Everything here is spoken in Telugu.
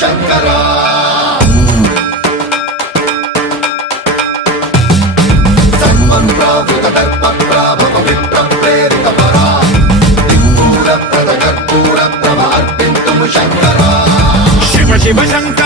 శంకరా సన్మన్ప్రావృత దర్పప్రాభవ విప్ర ప్రేరిత పరా దిక్పూర ప్రద కర్పూర ప్రభ అర్పింతుము శంకరా శివ శివ శంకర